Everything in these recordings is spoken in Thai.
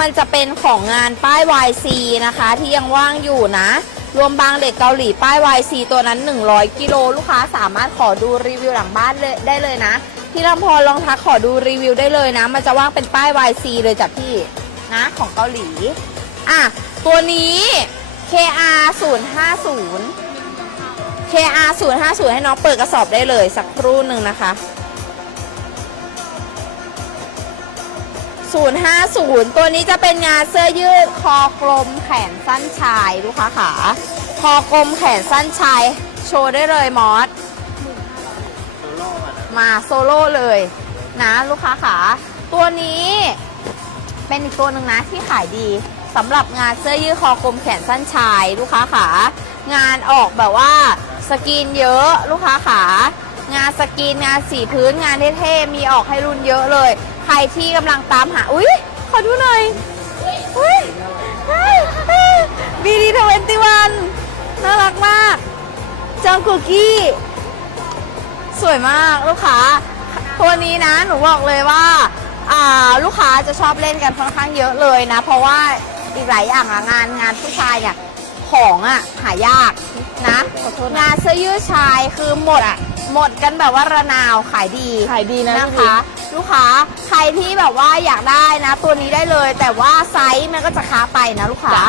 มันจะเป็นของงานป้าย YC นะคะ ที่ยังว่างอยู่นะ รวมบางเหล็กเกาหลีป้าย YC ตัวนั้น 100 กิโลลูกค้าสามารถขอดูรีวิวหลังบ้านเลยได้เลยนะ พี่ลำพรลองทักขอดูรีวิวได้เลยนะ มันจะว่างเป็นป้าย YC เลยจ้ะพี่นะของเกาหลี อะ ตัวนี้ KR 050 KR 050ให้น้องเปิดกระสอบได้เลยสักครู่หนึ่งนะคะ 050 ตัวนี้จะเป็นงานเสื้อยืดคอกลมแขนสั้นชายลูกค้าขาคอกลมแขนสั้นชาย โชว์ได้เลยมอสมาโซโล่เลยนะลูกค้าขาตัวนี้เป็นอีกตัวหนึ่งนะที่ขายดีสำหรับงานเสื้อยืดคอกลมแขนสั้นชายลูกค้าขางานออกแบบว่าสกรีนเยอะลูกค้าขางานสกรีนงานสีพื้นงานเท่ๆมีออกให้รุ่นเยอะเลย ใครที่กำลังตามหา อุ้ยขอดูหน่อย อุ้ยบีดีทเวนตี้วันน่ารักมาก จองคุกกี้ สวยมากลูกค้าตัวนี้นะ หนูบอกเลยว่าอ่าลูกค้าจะชอบเล่นกันค่อนข้างเยอะเลยนะ เพราะว่าอีกหลายอย่างอะงานงานผู้ชายเนี่ยของอะหายากนะงานเสื้อยืดชายคือหมดหมดกันแบบว่าระนาวขายดีขายดีนะนะพี่คะ ลูกค้าใครที่แบบว่าอยากได้นะ ตัวนี้ได้เลย แต่ว่าไซส์มันก็จะค้าไปนะลูกค้า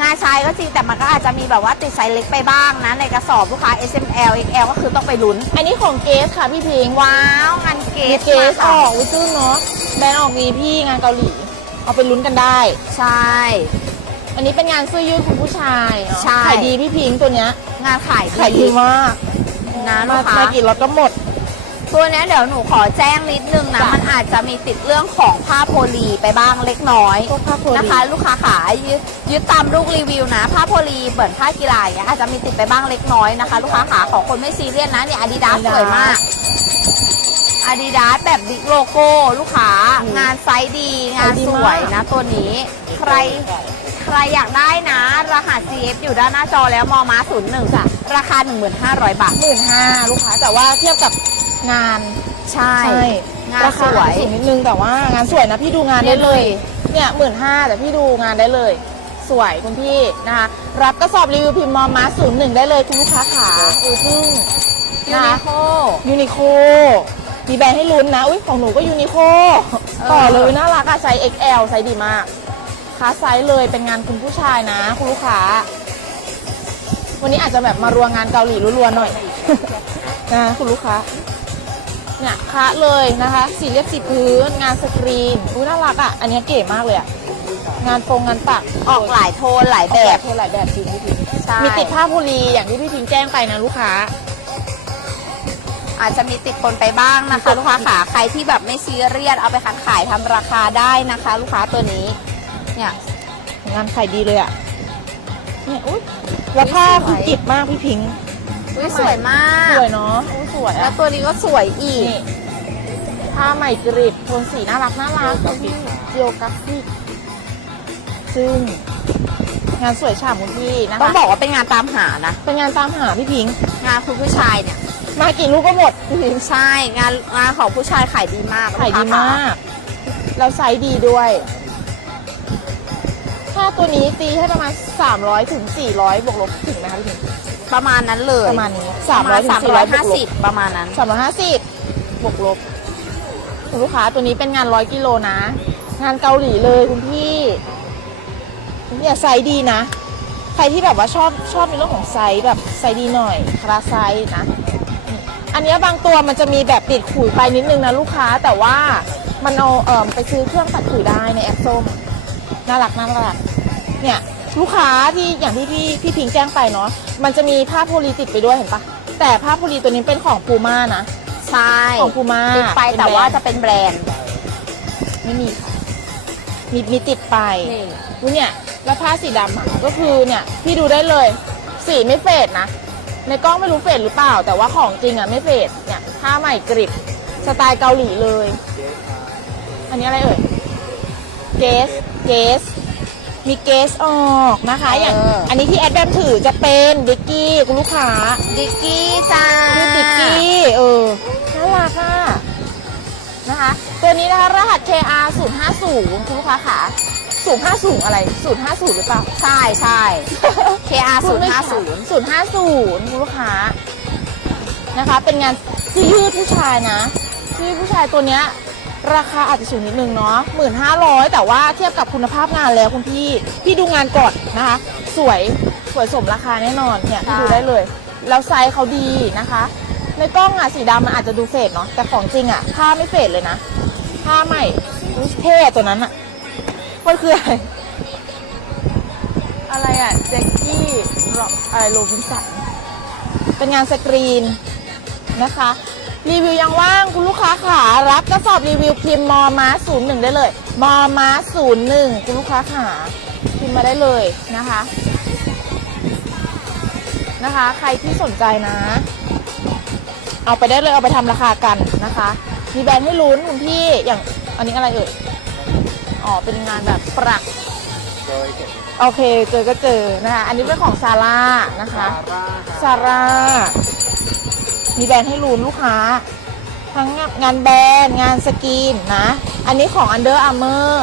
งานชายก็จริงแต่มันก็อาจจะมีแบบว่าติดไซส์เล็กไปบ้างนะในกระสอบลูกค้า S M L X L ก็คือต้องไปลุ้น อันนี้ของเกสค่ะพี่พิงค์ว้าวงานเกมีสเกสออกวิจึ้งเนาะแบรนด์ออกดีพี่งานเกาหลี เอาไปลุ้นกันได้ ใช่ อันนี้เป็นงานเสื้อยืดคุณผู้ชายเนาะใช่ขายดีพี่พิงค์ตัวเนี้ยงานขายขายดีมากนะลูมากค้ามากี่รถก็หมด ตัวเนี้ยเดี๋ยวหนูขอแจ้งนิดนึงนะ จ้ะมันอาจจะมีติดเรื่องของผ้าโพลีไปบ้างเล็กน้อยพวกผ้าโพลี นะคะ ลูกค้าขายึดยึดตามลูกรีวิวนะผ้าโพลีเปิดผ้ากีฬาอย่างเงี้ยอาจจะมีติดไปบ้างเล็กน้อยนะคะ ลูกค้าขาของคนไม่ซีเรียสนะเนี่ยอาดิดาส Adidas สวยมากอาดิดาสแบบบิ๊กโลโก้ลูกค้าอืมงานไซส์ดีงานไซส์ดีสมากวยนะ ตัวนี้ใคร ใครอยากได้นะ รหัส CF อยู่ด้านหน้าจอแล้วมอม้า01จ้ะ ราคา 15,000บาท หมื่นห้าลูกค้าแต่ว่าเทียบกับ งานใช่ งานราสคาวยสูงนิดนึงแต่ว่างานสวยนะพี่ดูงานได้เลย เนี่ยหมื่นห้าแต่พี่ดูงานได้เลย สวยคุณพี่นะคะรับกระสอบรีวิวพิมพ์มอมาศูนย์หนึ่งได้เลยคุณลูกค้าขาอือพึ่งยูนิโค ยูนิโคมีแบรนด์ให้ลุ้นนะอุ้ยของหนูก็ยูนิโคต่อเลยน่ารักอะไซส์ XL ไซส์ดีมากค้าไซส์เลยเป็นงานคุณผู้ชายนะ คุณลูกค้า วันนี้อาจจะแบบมารวงงานเกาหลีรัวๆหน่อย นะคุณลูกค้า เนี่ยคะเลยนะคะสีเรียบสีพื้น งานสกรีนอุ้ยน่ารักอะ่ะ อันนี้เก๋มากเลยอะ่ะ งานโปรงงานปักออกหลายโทนหลายแบแบบบเท่าหลายแบบจริงพี่พิงใช่มีติดผ้าโพลีอย่างที่พี่พิงแจ้งไปนะลูกค้า อาจจะมีติดปนไปบ้างนะคะ ลูกค้าขาใครที่แบบไม่ซีเรียสเอาไปคัดขายทำราคาได้นะคะ ลูกค้าตัวนี้ เนี่ย งานขายดีเลยอะ่ะเนี่ยอุ้ยแล้วผ้าสวยคือกิบมากพี่พิง อุ๊ยสวยมากสวยเนาะอุ้ยสวยแล้อะวตัวนี้ก็สวยอีก นี่ผ้าใหม่กริบโทนสีน่ารักน่ารักเจียวกราฟิกซึ่งงานสวยฉ่ำคุณพี่นะคะต้องบอกว่าเป็นงานตามหานะ เป็นงานตามหาพี่พิงงานคุณผู้ชายเนี่ย มากี่ลูกก็หมดพี่พิงใช่ งานงานของผู้ชายขายดีมากขายดีลูค้มาก แล้วไซส์ดีด้วย ถ้าตัวนี้ตีให้ประมาณ 300ถึง400บวกลบถึงไหมคะพี่พิง ประมาณนั้นเลยประมาณนี้ประมาณ300ถึงสาม400ร้อยบวห้ากลสิบบประมาณนั้น350บวกลบคุณลูกค้าตัวนี้เป็นงานร้อยกิโลนะ งานเกาหลีเลยคุณพี่เนี่ยไซส์ดีนะ ใครที่แบบว่าชอบชอบในเรื่องของไซส์แบบไซส์ดีหน่อยคลาสไซส์นะนี่อันเนี้ยบางตัวมันจะมีแบบติดขุยไปนิดนึงนะลูกค้าแต่ว่ามันเอาเอ่อไปซื้อเครื่องตัดขุยได้ในแอปส้มน่ารักน่ารักเนี่ย ลูกค้าที่อย่างที่พี่พี่พิงแจ้งไปเนาะมันจะมีผ้าโพลีติดไปด้วยเห็นปะแต่ผ้าโพลีตัวนี้เป็นของพูม่านะใช่ของพูม่าติดไปแต่ว่าจะเป็นแบรนด์ไม่มีค่ะมีมีติดไปนี่อุ้ยเนี่ยแล้วผ้าสีดำอะก็คือเนี่ยพี่ดูได้เลย สีไม่เฟดนะในกล้องไม่รู้เฟดหรือเปล่า แต่ว่าของจริงอะไม่เฟดเนี่ยผ้าใหม่กริบสไตล์เกาหลีเลย อันนี้อะไรเอ่ยเกสเกส มีเกสออกนะคะ อย่างเอออั อันนี้ที่แอดแบมถือจะเป็นดิกกี้คุณลูกค้าดิกกี้จ้าชื่อดิกกี้เออน่ารักอะนะคะ ตัวนี้นะคะรหัส KR 050คุณลูกค้าค่ะสูงห้าสูงอะไรสูตรห้าสูตรหรือเปล่า ใช่ใช่ KR 050ศูนย์ห้าศูนย์คุณลูกค้านะคะ เป็นงานเสื้อยืดผู้ชายนะเสื้อยืดผู้ชายตัวเนี้ย ราคาอาจจะสูงนิดนึงเนาะหมื่นห้าร้อยแต่ว่าเทียบกับคุณภาพงานแล้วคุณพี่ พี่ดูงานก่อนนะคะ สวยสวยสมราคาแน่นอนเนี่ยพี่ดูได้เลย แล้วไซส์เขาดีนะคะ ในกล้องอะสีดำมันอาจจะดูเฟดเนาะแต่ของจริงอะผ้าไม่เฟดเลยนะผ้าใหม่อุ๊ยเท่อะตัวนั้นอะมันคืออะไรอะไรอะแจ็คกี้โรอะไรโรบินสันเป็นงานสกรีนนะคะ รีวิวยังว่างคุณลูกค้าขารับกระสอบรีวิวพิมพ์มอมาศูนย์หนึ่งได้เลยมอมาศูนย์หนึ่งคุณลูกค้าขาพิมพ์มาได้เลยนะคะนะคะ ใครที่สนใจนะ เอาไปได้เลยเอาไปทำราคากันนะคะ มีแบรนด์ให้ลุ้นคุณพี่อย่างอันนี้อะไรเอ่ยอ๋อเป็นงานแบบปรักโอเคเจอก็เจอนะคะ อันนี้เป็นของซาร่านะคะซาร่า มีแบรนด์ให้ลุ้นลูกค้า ทั้งงานแบรนด์งานสกรีนนะ อันนี้ของ Under Armour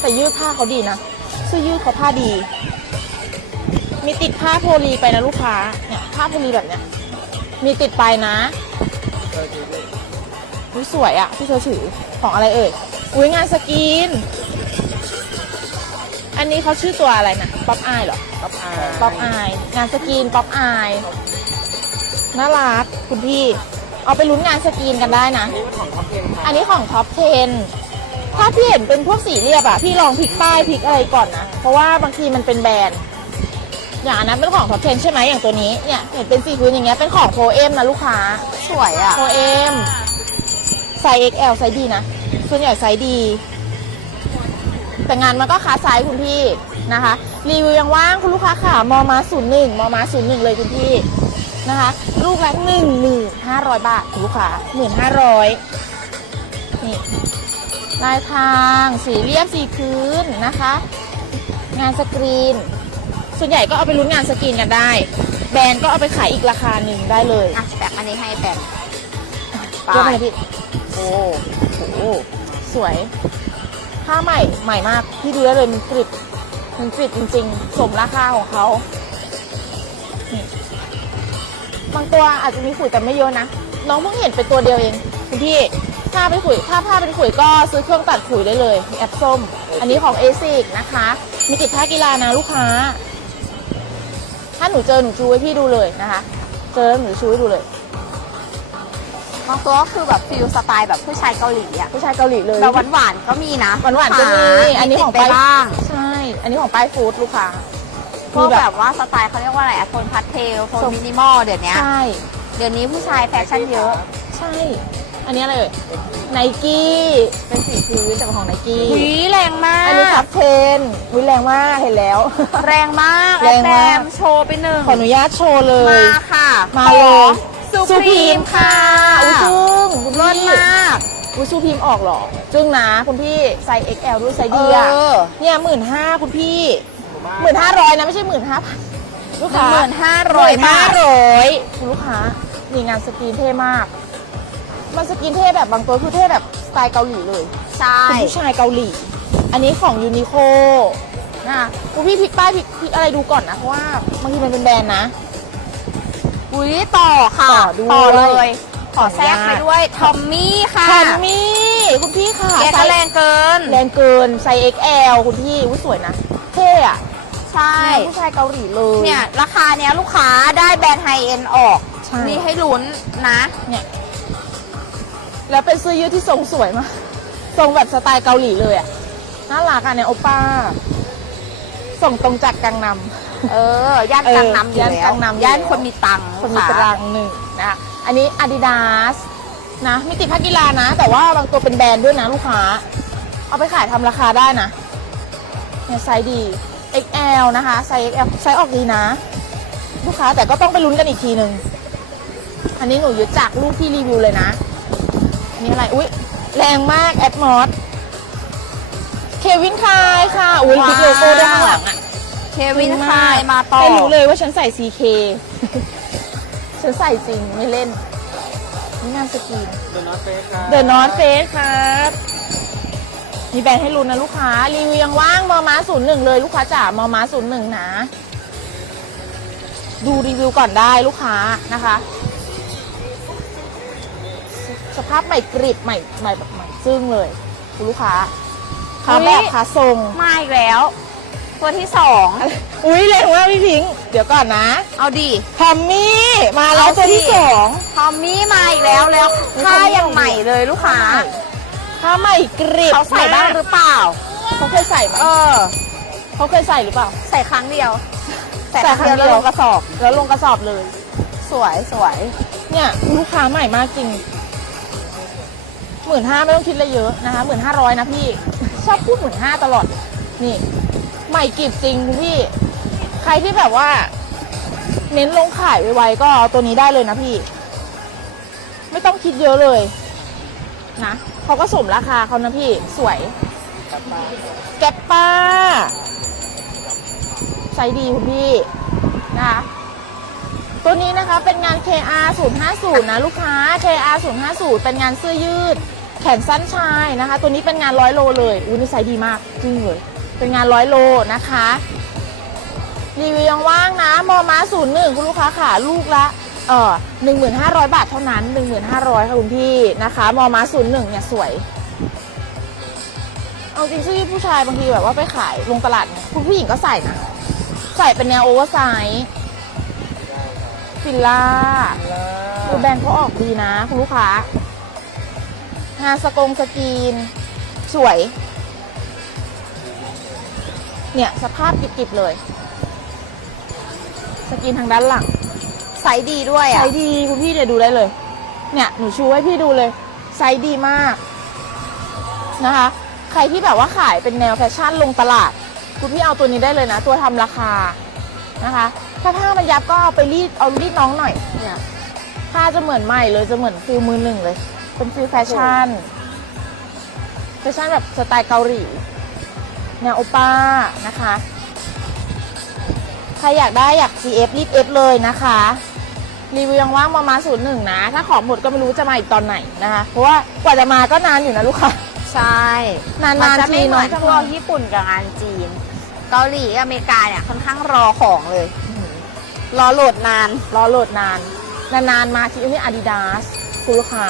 แต่ยืดผ้าเขาดีนะเสื้อยืดเขาผ้าดี มีติดผ้าโพลีไปนะลูกค้าเนี่ยผ้าโพลีแบบเนี้ยมีติดไปนะอุ๊ยสวยอะที่เธอถือของอะไรเอ่ยอุ้ยงานสกรีนอันนี้เขาชื่อตัวอะไรนะป๊อปอายเหรอป๊อปอายป๊อปอายงานสกรีนป๊อปอาย น่ารักคุณพี่ เอาไปลุ้นงานสกรีนกันได้นะ นี่เป็นของท็อปเทนค่ะอันนี้ของท็อป10ถ้าพี่เห็นเป็นพวกสีเรียบอะพี่ลองพลิกป้ายพลิกอะไรก่อนนะ เพราะว่าบางทีมันเป็นแบรนด์ อย่างอันนั้นเป็นของท็อป10ใช่ไหมอย่างตัวนี้ เนี่ยเห็นเป็นสีพื้นอย่างเงี้ย เป็นของโ o เอมนะลูกค้า สวยอะโ o เอมไซส์ XL ไซส์ดีนะ ส่วนใหญ่ไซส์ดี แต่งานมันก็ค้าไซส์คุณพี่นะคะ รีวิวยังว่างคุณลูกค้าค่ะมอมาศูนย์หนึ่งมอมาศูนย์หนึ่งเลยคุณพี่ นะคะ ลูกละหนึ่งหมื่นห้าร้อยบาทคุณลูกค้าหมื่นห้าร้อยนี่ลายทางสีเรียบสีพื้นนะคะ งานสกรีน ส่วนใหญ่ก็เอาไปลุ้นงานสกรีนกันได้ แบรนด์ก็เอาไปขายอีกราคาหนึ่งได้เลยอะแบกอันนี้ให้แบกเยอะไปเลยพี่โอ้โหสวยผ้าใหม่ใหม่มาก พี่ดูได้เลยมันกริบมันกริบจริง ๆ สมราคาของเขานี่ บางตัวอาจจะมีขุยแต่ไม่เยอะนะ น้องเพิ่งเห็นเป็นตัวเดียวเองคุณพี่ถ้าเป็นขุยถ้าผ้าเป็นขุยก็ซื้อเครื่องตัดขุยได้เลยแอปส้ม อันนี้ของ a s i c นะคะ มีติดท่ากีฬานะลูกค้า ถ้าหนูเจอหนูชูให้พี่ดูเลยนะคะ เจอแล้วหนูชูให้ดูเลยบางตัวก็คือแบบฟิลสไตล์แบบผู้ชายเกาหลีอะผู้ชายเกาหลีเลยแบบหวานๆก็มีนะหวานๆก็มีลูค้าอันนี้ของติดไปไปบ้างใช่ อันนี้ของป้ายฟู้ดลูกค้า พวกมีแบบว่าสไตล์เขาเรียกว่าอะไรอะโทนพาสเทลโทนส่งมินิมอลเดี๋ยวนี้ใช่ เดี๋ยวนี้ผู้ชายแฟชั่นเยอะ ใช่ อันนี้อะไรเอ่ยไนกี้เป็นสีพื้นแต่เป็นของไนกี้หวีแรงมาอันนี้ทักบเทนวิแรงมากเห็นแล้ว แรงมากแรงมากแอมโชว์ไปหนึ่งขออนุญาตโชว์เลย มาค่ะมาขอเลยสุพรีมค่ะอุ้ยจึ้งคุณรสพี่มากอุ้ยซูพิมพ์ออกเหรอจึ้งนะคุณพี่ไซส์ XL ด้วยไซส์เอดีอะอเนี่ยหมื่นห้าคุณพี่ หมื่นห้าร้อยนะไม่ใช่หมื่นห้าพันลูกหนึ่ค้างหมื่นห้าร้อยบาทร้อยคุณลูกค้านี่งานสกรีนเท่มาก มันสกรีนเท่แบบบางตัวคือเท่แบบสไตล์เกาหลีเลยใช่เป็นผู้ชายเกาหลี อันนี้ของยูนิโคนะคุณพี่พลิกป้ายพลิกพลิกอะไรดูก่อนนะเพราะว่าบางทีมันเป็นแบรนด์นะอุ้ยต่อค่ะต่อด้วยต่อเลยขอแทรกขออนุญาตไปด้วยทอมมี่ค่ะทันมี่คุณพี่ค่ะแกไซก็ส์แรงเกิน แรงเกินไซส์ XL คุณพี่อุ้ยสวยนะเท่อะ ใช่เนี่ยผู้ชายเกาหลีเลยเนี่ย ราคาเนี้ยลูกค้าได้แบรนด์ไฮเอ็นออก ใช่มีให้ลุ้นนะ เนี่ย แล้วเป็นเสื้อยืดที่ทรงสวยมากทรงแบบสไตล์เกาหลีเลยอะน่ารักอะเนี่ยโอป้า ส่งตรงจากกังนำเออ ย่านเออกังนำอยู่ย่านแล้วกังนำอยู่ย่านแล้วคนมีตังค์คนมีลูกตค้ารังหนึ่งนะคะอันนี้ Adidas นะมีติดผ้ากีฬานะ แต่ว่าบางตัวเป็นแบรนด์ด้วยนะลูกค้า เอาไปขายทำราคาได้นะเนี่ยไซส์ดี XL นะคะไซส์ XL ไซส์ออกดีนะลูกค้าแต่ก็ต้องไปลุ้นกันอีกทีหนึ่งอันนี้หนูยึดจากลูกที่รีวิวเลยนะอันนี้อะไรอุ๊ยแรงมากแอดมอสเควินคายค่ะอุ้ยบิ๊กโลโก้ด้วยข้างหลังอะเควินคายมาต่อให้รู้เลยว่าฉันใส่ CK ฉันใส่จริงไม่เล่นนี่งานสกรีนเดอะนอตเฟสครับ The North Face ครับ มีแบรนด์ให้ลุ้นนะลูกค้า รีวิวยังว่างมอม้าศูนย์หนึ่งเลยลูกค้าจ๋ามอม้าศูนย์หนึ่งนะ ดูรีวิวก่อนได้ลูกค้านะคะ สภาพใหม่กริบใหม่ใหม่แบบใหม่ซึ่งเลยคุณลูกค้าค้าแบบค้าทรงมาอีกแล้ว ตัวที่สองอุ้ยเลยว่าพี่พิงค์เดี๋ยวก่อนนะ เอาดิทอมมี่มาแล้วตัวที่สองทอมมี่มาอีกแล้วแล้วอุ๊ยค่าทอมมี่ยังใหม่เลยลูกค้า ผ้าใหม่กริบเขาใส่บ้างหรือเปล่า เขาเคยใส่ไหมเออ เขาเคยใส่หรือเปล่า ใส่ครั้งเดียวใส่ครั้งเดียวแล้วลงกระสอบ แล้วลงกระสอบเลย สวยสวย เนี่ยลูกค้าใหม่มากจริงหมื่นห้าไม่ต้องคิดอะไรเยอะนะคะหมื่นห้าร้อยนะพี่ ชอบพูดหมื่นห้าตลอด นี่ ใหม่กริบจริงคุณพี่ ใครที่แบบว่า เน้นลงขายไวๆก็เอาตัวนี้ได้เลยนะพี่ ไม่ต้องคิดเยอะเลย นะ เขาก็สมราคาเขานะพี่สวย แกปป้าไซส์ดีคุณพี่นะคะตัวนี้นะคะเป็นงาน KR 050นะลูกค้า KR 050เป็นงานเสื้อยืด แขนสั้นชายนะคะ ตัวนี้เป็นงานร้อยโลเลยอุ้ยนี่ไซส์ดีมากจริงเลยเป็นงานร้อยโลนะคะรีวิวยังว่างนะมอม้า01คุณลูกค้าค่ะลูกละ เออ1,500 บาทเท่านั้น 1,500 ค่ะคุณพี่นะคะมอม้า01เนี่ยสวย เอาจริงชื่อผู้ชายบางทีแบบว่าไปขายลงตลาดเนี่ยคุณผู้หญิงก็ใส่นะ ใส่เป็นแนวโอเวอร์ไซส์ฟิลล่าคือแบรนด์เขาออกดีนะคุณลูกค้า งานสกงสกรีน สวย เนี่ย สภาพกิบๆเลย สกรีนทางด้านหลัง ไซส์ดีด้วยไซอะ ส์ดีคุณพี่เดี๋ยดูได้เลย เนี่ยหนูชูให้พี่ดูเลยไซส์ดีมากนะคะ ใครที่แบบว่าขายเป็นแนวแฟชั่นลงตลาด คุณพี่เอาตัวนี้ได้เลยนะ ตัวทำราคานะคะ ถ้าผ้ามันยับก็เอาไปรีดเอารีดน้องหน่อย เนี่ยผ้าจะเหมือนใหม่เลยจะเหมือนฟิลมือหนึ่งเลย เป็นฟิลแฟชั่นแฟชั่นแบบสไตล์เกาหลีแนวโอป้านะคะ ใครอยากได้อยาก CF รีบ F เลยนะคะ รีวิวยังว่างประมาณศูนย์หนึ่งนะ ถ้าของหมดก็ไม่รู้จะมาอีกตอนไหนนะคะ เพราะว่ากว่าจะมาก็นานอยู่นะลูกค้า ใช่นานๆมัจะไม่ทีเหมือนเนอะ พวกญี่ปุ่นกับงานจีน เกาหลีอเมริกาเนี่ยค่อนข้างรอของเลย รอโหลดนาน รอโหลดนาน นานๆมาทีนี้อาดิดาสคุณลูกค้า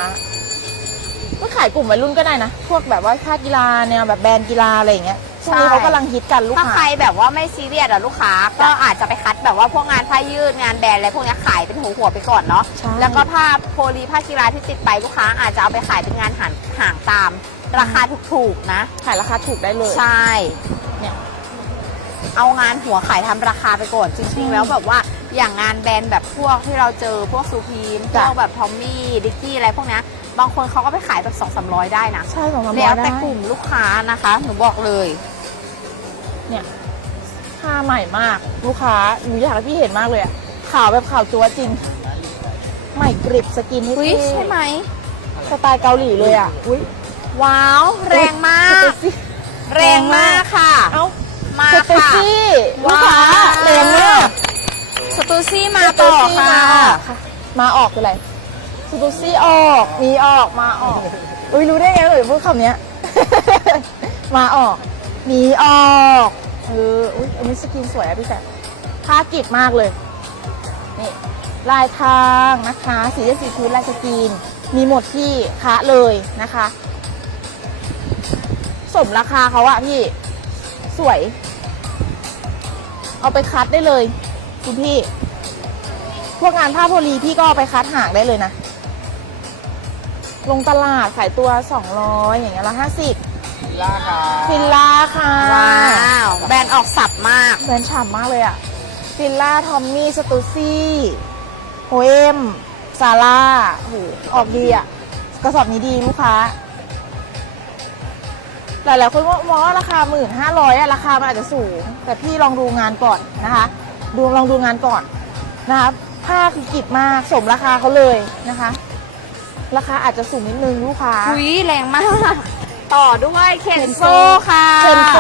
ก็ขายกลุ่มวัยรุ่นก็ได้นะ พวกแบบว่าค่ากีฬาแนวแบบแบรนด์กีฬาอะไรอย่างเงี้ย ช่วงนี้ใช่เขากำลังฮิตกันลูกถ้าค้าใครแบบว่าไม่ซีเรียสอะลูกค้า ก็จ้ะอาจจะไปคัดแบบว่าพวกงานผ้ายืดงานแบรนด์อะไรพวกเนี้ยขายเป็นหัวหัวๆไปก่อนเนาะ ใช่ แล้วก็ผ้าโพลีผ้ากีฬาที่ติดไปลูกค้าอาจจะเอาไปขายเป็นงานห่างห่างตาม ราคาถูกๆนะ ขายราคาถูกได้เลย ใช่ เนี่ยเอางานหัวขายทำราคาไปก่อน จริงๆ แล้วแบบว่าอย่างงานแบรนด์แบบพวกที่เราเจอพวกซูพีมพจ้ะวกแบบทอมมี่ดิกกี้อะไรพวกเนี้ย บางคนเขาก็ไปขายแบบสองสามร้อยได้นะ ใช่สองสามร้แล้อวยแต่ได้กลุ่มลูกค้านะคะ หนูบอกเลย เนี่ยผ้าใหม่มาก ลูกค้าหนูอยากให้พี่เห็นมากเลยอะขาวแบบขาวจัวจริง ใหม่กริบสกินให้อุ้ยเท่ใช่ไหมสไตล์เกาหลีเลยอะอุ้ยว้าว แรงมากสเปซี่แรงมากค่ะ เอ้ามาสเปค่ะซี่ลูกค้าแรงมากสตูซี่มาต่อสเปซี่ค่ะมาค่ะ มาออกคืออะไร สตูซี่ออก มีออก มาออก อุ้ยรู้ได้ไงเลยพูดคำเนี้ย มาออก มีออกเอออุ้ยอันนี้สกินสวยอะพี่แสบผ้ากิบมากเลย นี่ลายทางนะคะ สีเลือดสีพื้นลายสกรีน มีหมดที่คะเลยนะคะ สมราคาเขาอะพี่ สวย เอาไปคัดได้เลย คุณพี่ พวกงานผ้าโพลีพี่ก็เอาไปคัดหางได้เลยนะ ลงตลาดขายตัว 200 อย่างเงี้ยละ50ฟิลล่าค่ะฟิลล่าค่ะว้าวแบรนด์ออกสับมาก แบรนด์ฉ่ำมากเลยอะฟิลล่าทอมมี่สตูซี่โฮเอมซาร่าโอ้โหออกดีอะกระสอบนี้ดีลูกค้าหลายๆคนมองว่าราคา 1,500อะราคามันอาจจะสูง แต่พี่ลองดูงานก่อนนะคะ ดูลองดูงานก่อนนะคะผ้าคือกิบมากสมราคาเขาเลยนะคะ ราคาอาจจะสูงนิดนึงลูกค้าอุ้ยแรงมาก ต่อด้วยเคนโซค่ะเซนโซ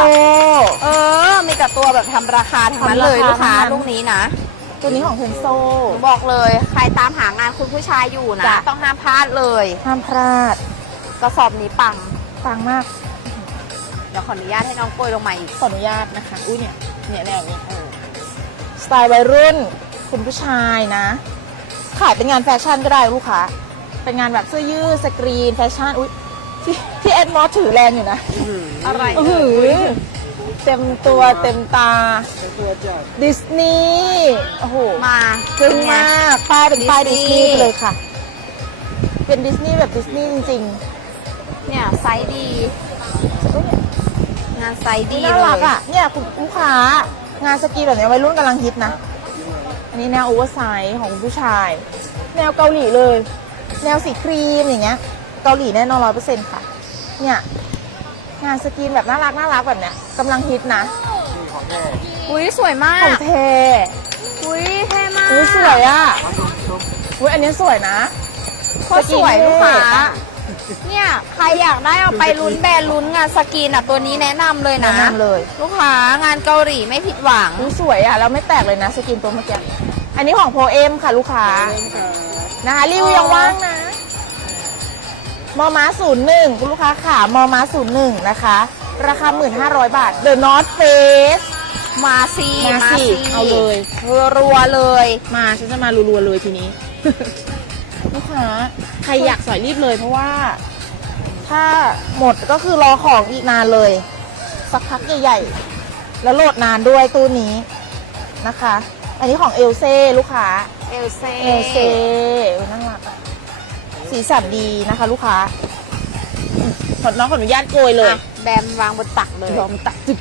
เออ มีแต่ตัวแบบทำราคาทั้งนั้นเลยทำราคาลูกค้าทั้งนั้นลูกนี้นะตัวนี้ของเซนโซหนูบอกเลย ใครตามหางานคุณผู้ชายอยู่นะจ้ะต้องห้ามพลาดเลยห้ามพลาด กระสอบนี้ปังฟังมากดี๋ยวขออนุญาตให้น้องโกยลงมาอีกขออนุญาตนะคะ อุ้ยเนี่ยเนี่ยแนวนี้เออสไตล์วัยรุ่นคุณผู้ชายนะ ขายเป็นงานแฟชั่นก็ได้ลูกค้า เป็นงานแบบเสื้อยืดสกรีนแฟชั่นอุ้ยที่ที่แอดมอสถือแรงอยู่นะอะไรโอ้โหเต็มตัวเต็มตา ตัวจัดดิสนีย์โอ้โหมาจึงมากป้ายเป็นป้ายดิดิสสนีนีย์ย์ไปเลยค่ะ เป็นดิสนีย์แบบดิสนีย์จริงเนี่ยไซส์ดีๆอุ๊ยเนี่ยงานไซส์ดีน่าเลรักยอะเนี่ยคุณลูกค้างานสกีแบบเนี้ยวัยรุ่นกำลังฮิตนะ อันนี้แนวโอเวอร์ไซส์ของผู้ชาย แนวเกาหลีเลย แนวสีครีมอย่างเงี้ยเกาหลีแน่นอนร้อยเปอร์เซ็นต์ค่ะ เนี่ยงานสกรีนแบบน่ารักน่ารักแบบเนี้ยกำลังฮิตนะนี่ของแท้อุ้ยสวยมาขกองเทอุ้ยเท่มากอุ้ยสวยอะมาชมชมอุ้ยอันนี้สวยนะ โคตรสวยลูกค้าเนี่ยใครอยากได้เอาไปลุ้นแบรนด์ลุ้นงานสกรีนอะตัวนี้แนะนำเลยนะ แนะนำเลยลูกค้างานเกาหลีไม่ผิดหวัง อุ้ยสวยอะแล้วไม่แตกเลยนะสกินตัวเมื่อกี้อันนี้ของโพเอมค่ะลูกค้าเล่ นค่ะนะคะรีวิวยังว่างนะมอม้าศูนย์หนึ่งคุณลูกค้าค่ะมอม้าศูนย์หนึ่งนะคะ ราคา1,500บาท The North Face มาซีมาสิเอาเลยรัวๆเลย มาฉันจะมารัวๆเลยทีนี้ ลูกค้าใครอยากสอยรีบเลยเพราะว่า ถ้าหมดก็คือรอของอีกนานเลย สักพักใหญ่ๆ แล้วโหลดนานด้วยตู้นี้นะคะ อันนี้ของเอลเซ่ลูกค้า เอลเซ่เอลเซ่เออน่ารักอะสีสันดีนะคะลูกค้าอืมขอน้องขออนุญาตโกยเลยอะแบมวางบนตักเลยยอมตักจึก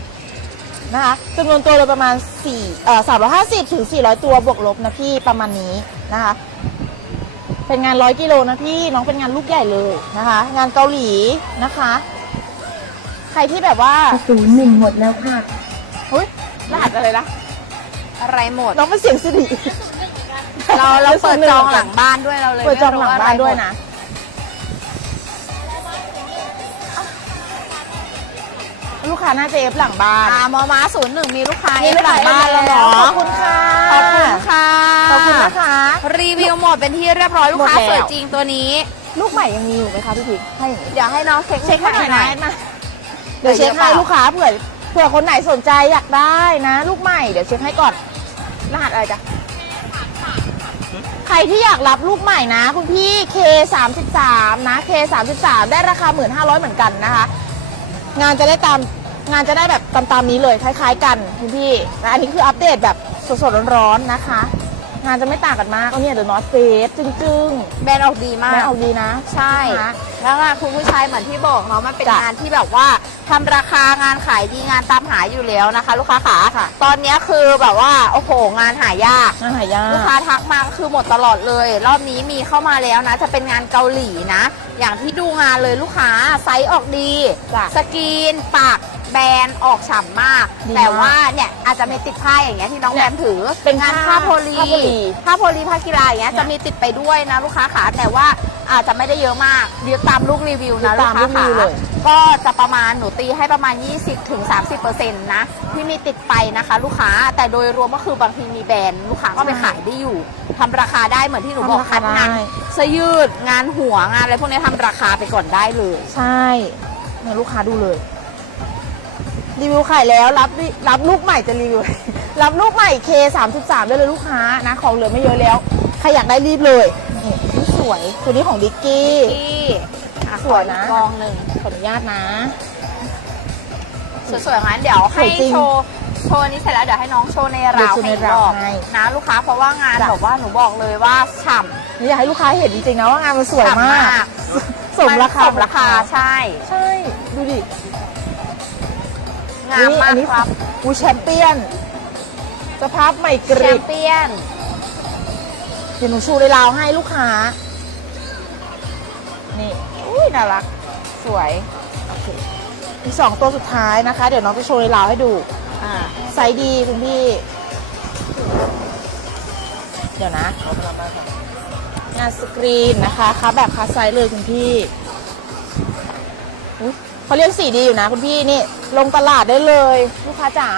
นะคะจำนวนตัวเลยประมาณ4เอ่อ350ถึง400 ตัวบวกลบนะพี่ประมาณนี้นะคะ เป็นงานร้อยกิโลนะพี่น้องเป็นงานลูกใหญ่เลยนะคะ งานเกาหลีนะคะ ใครที่แบบว่าศูนย์หนึ่งหมดแล้วค่ะอุ้ยรหัสอะไรนะอะไรหมดน้องเป็นเสียงสิริ เราเราเปิดจองหลังบ้านด้วยเราเลยเปิดจองหลังบ้านด้วยไม่รู้นะ ลูกค้าน่าจะเอฟหลังบ้าน อ่ามอม้าศูนย์หนึ่งมีลูกค้ามีลูกหลัค้างบ้านแล้วเนาะขอบคุณค่ะ ขอบคุณค่ะ ขอบคุณนะคะ รีวิวหมดเป็นที่เรียบร้อยลูกค้าหมดแล้วสวยจริงตัวนี้ ลูกใหม่ยังมีอยู่ไหมคะพี่พิงให้อย่างนี้เดี๋ยวให้น้องเช็คเช็คให้หน่อยนะให้มาเดี๋ยวเช็คให้เยอะเปล่าลูกค้าเผื่อเผื่อคนไหนสนใจอยากได้นะ ลูกใหม่เดี๋ยวเช็คให้ก่อนรหัสอะไรจ๊ะ ใครที่อยากรับลูกใหม่นะ คุณพี่ K 3 3 นะ K 3 3 ได้ราคา 1,500 เหมือนกันนะคะ งานจะได้ตามงานจะได้แบบตามตามๆนี้เลยคล้าย ๆ กันคุณพี่นะอันนี้คืออัปเดตแบบสดๆร้อนๆนะคะ งานจะไม่ต่างกันมากเอาเนี่ยเดอะนอตเฟสจึ้งแบรนด์ออกดีๆมากแม่เอาดีนะ ใช่นะแล้วงานคุณผู้ชายเหมือนที่บอกเนาะมันเป็นจ้ะงานที่แบบว่าทำราคางานขายดีงานตามหาอยู่แล้วนะคะ ลูกค้าขาค่ะ ตอนเนี้ยคือแบบว่าโอ้โหงานหายาก งานหายาก ลูกค้าทักมาคือหมดตลอดเลย รอบนี้มีเข้ามาแล้วนะ จะเป็นงานเกาหลีนะ อย่างที่ดูงานเลยลูกค้าไซส์ออกดี จ้ะสกรีนปาก แบรนด์ออกฉ่ำมาก ดีแต่มากว่าเนี่ยอาจจะมีติดผ้าอย่างเงี้ยที่น้องเนี่แบยมถือเป็นงานผ้าผ้าโพลีผ้าโพลีผ้าโพลีผ้ากีฬาอย่างเงี้ยเนี่ยจะมีติดไปด้วยนะลูกค้าขาแต่ว่าอาจจะไม่ได้เยอะมากเรียกตามลูกรีวิวนะเรีลูยกกค้าตามลูกรีขาวิวเลย ก็จะประมาณหนูตีให้ประมาณ 20ถึง30%นะที่มีติดไปนะคะ ลูกค้าแต่โดยรวมก็คือบางทีมีแบรนด์ลูกค้าก็ไปขายได้อยู่ทำราคาได้เหมือนที่หนูบอกทำราคาคัดงานได้ เสื้อยืดงานหัวงานอะไรพวกนี้ทำราคาไปก่อนได้เลย ใช่เนี่ยลูกค้าดูเลย รีวิวขายแล้วรับดิรับลูกใหม่จะรีวิว รับลูกใหม่ K 3 3ได้เลยลูกค้านะ ของเหลือไม่เยอะแล้ว ใครอยากได้รีบเลยนี่นี่สวยตัวนี้ของดิกกี้ที่อะสวยนะขออีกกองหนึ่งขออนุญาตนะ สวยๆงั้นเดี๋ยวให้สวยจริงโชว์โชว์นี้เสร็จแล้วเดี๋ยวให้น้องโชว์ในราวเดี๋ยวโชว์ให้ในรราวอบให้นะลูกค้าเพราะว่างานจ้ะ แบบว่าหนูบอกเลยว่าฉ่ำนี่อยากให้ลูกค้าเห็นจริงๆนะว่างานมันสวยฉ่ำมากสมราคาสมราคาใช่ ใช่ ดูดิ งามมากอันนี้ครับอูแชมเปี้ยนสภาพใหม่กแชริมบเปี้ยน เดี๋ยวหนูชูในราวให้ลูกค้า นี่ อุ้ยน่ารัก สวย โอเคอีกสองตัวสุดท้ายนะคะ เดี๋ยวน้องจะโชว์ในราวให้ดูอ่า ไซส์ดีคุณพี่ เดี๋ยวนะ งานสกรีนนะคะค้าแบบค้าไซส์เลยคุณพี่อุ๊ย เขาเรียกสีดีอยู่นะคุณพี่นี่ ลงตลาดได้เลย ลูกค้าจ๋า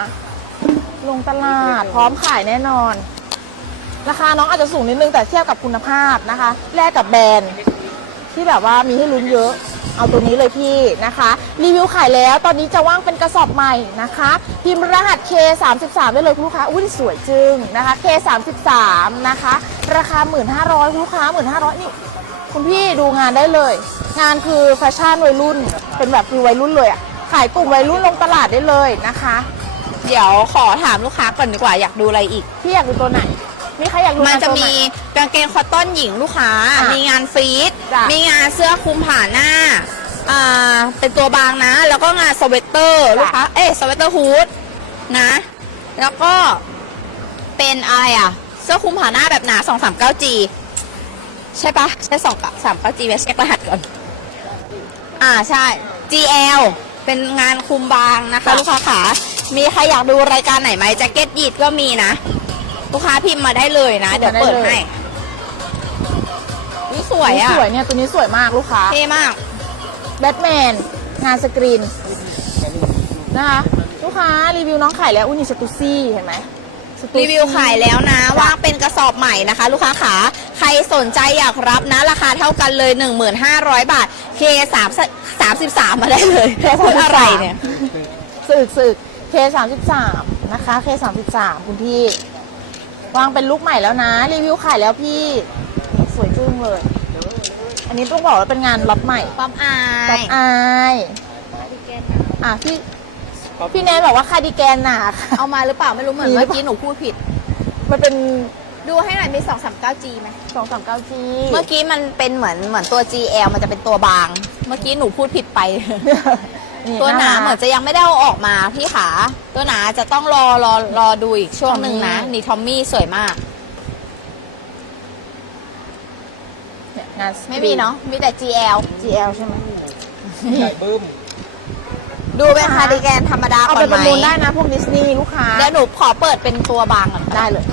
ลงตลาดพร้อมขายแน่นอน ราคาน้องอาจจะสูงนิดนึงแต่เทียบกับคุณภาพนะคะ แลกกับแบรนด์ที่ที่แบบว่ามีให้ลุ้นเยอะ เอาตัวนี้เลยพี่นะคะ รีวิวขายแล้วตอนนี้จะว่างเป็นกระสอบใหม่นะคะ พิมพ์รหัส K 3 3 ได้เลยคุณลูกค้าอุ้ยสวยจึงนะคะ K 3 3 นะคะ ราคา 1,500คุณลูกค้า 1,500นี่ คุณพี่ดูงานได้เลย งานคือแฟชั่นวัยรุ่น เป็นแบบคือวัยรุ่นเลยอะขายกลุ่มวัยรุ่นลงตลาดได้เลยนะคะ เดี๋ยวขอถามลูกค้าก่อนดีกว่าอยากดูอะไรอีก พี่อยากดูตัวไหน มีใครอยากดูมันงาจะตัวไห มีกางเกงคอตตอนหญิงลูกค้า อะมีงานฟรีดจ้ะ มีงานเสื้อคลุมผ่าหน้าอ่าเป็นตัวบางนะ แล้วก็งานสเวตเตอร์จ้ะลูกค้า เอ๊ะสเวตเตอร์ฮูดนะ แล้วก็เป็นอะไรอะ เสื้อคลุมผ่าหน้าแบบหนา 239G ใช่ปะใช่2 39G ไหมเช็ครหัสก่อน อ่าใช่ GL เป็นงานคลุมบางนะคะจ้ะลูกค้าขามีใครอยากดูรายการไหนไหมแจ็คเก็ตยีดก็มีนะ ลูกค้าพิมพ์มาได้เลยนะ เดี๋ยวเปิดให้นี่สวยอะสวยเนี่ยตัวนี้สวยมากลูกค้าเท่มากแบทแมนงานสกรีนนะคะลูกค้ารีวิวน้องขายแล้วอุ้ยนี่สตูซี่เห็นไหมสตูซี่ รีวิวขายแล้วนะว่างเป็นกระสอบใหม่นะคะ ลูกค้าขาใครสนใจอยากรับนะ ราคาเท่ากันเลย 1500 บาท K 3 33 มาได้เลยเคพูดอะไรเนี่ยสึกสึกเคสามสิบสามนะคะเคสามสิบสามคุณพี่ วางเป็นลูกใหม่แล้วนะ รีวิวขายแล้วพี่นี่สวยจึ้งเลย อันนี้ต้องบอกว่าเป็นงานล็อตใหม่ป๊อปอาป๊อปยอายอะพี่ พี่แนนบอกว่าคาร์ดิแกนหนาค่ะ เอามาหรือเปล่าไม่รู้เหมือนมีหรือเมื่อเปล่า กี้หนูพูดผิด มันเป็น ดูให้หน่อยมี 239G ไหมสองสามเก้าจีเมื่อกี้มันเป็นเหมือนเหมือนตัว GL มันจะเป็นตัวบาง เมื่อกี้หนูพูดผิดไป ตัวหนาเหมือนจะยังไม่ได้เอาออกมาพี่ขา ตัวหนาจะต้องรอรอรอดูอีกช่วงหนึ่งนะนี่ทอมมี่สวยมาก เนี่ยงาน ไม่มีเนาะมีแต่ GL GL ใช่ไหมใส่บึ้ม ดูเป็นคาร์ดิแกนธรรมดาเอาก่อไปนประไหมมูลได้นะพวกดิสนีย์ลูกค้า เดี๋ยวหนูขอเปิดเป็นตัวบางก่อนได้เลย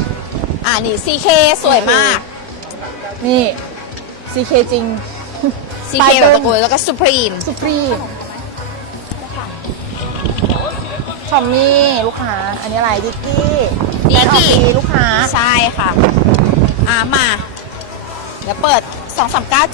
อ่านี่ CK สวยมาก นี่ CK จริง CK ไปแบเบิ้บลตะโกนแล้วก็ Supreme สุพรีมชอมมี่ลูกค้า อันนี้อะไรดิกกี้ดิกกี้ แบรนด์ออปีลูกค้า ใช่ค่ะ อ่ามา เดี๋ยวเปิด 239